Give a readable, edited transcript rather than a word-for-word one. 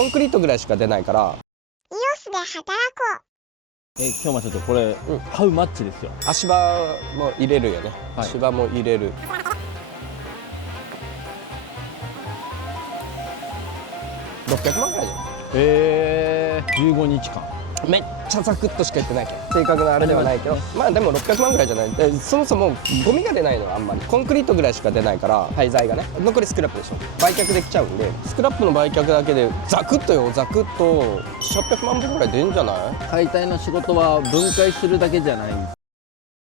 コンクリートぐらいしか出ないから。イオスで働こう。今日もちょっとこれ、ハウマッチですよ。足場も入れるよね、はい、足場も入れる。600万ぐらいじゃない15日間めっちゃザクッとしか言ってないけど正確なあれではないけど、まあでも600万ぐらいじゃない。そもそもゴミが出ないのはあんまりコンクリートぐらいしか出ないから廃材がね、残りスクラップでしょ。売却できちゃうんで、スクラップの売却だけでザクッとよ、ザクッと800万本ぐらい出るんじゃない。解体の仕事は分解するだけじゃないんです。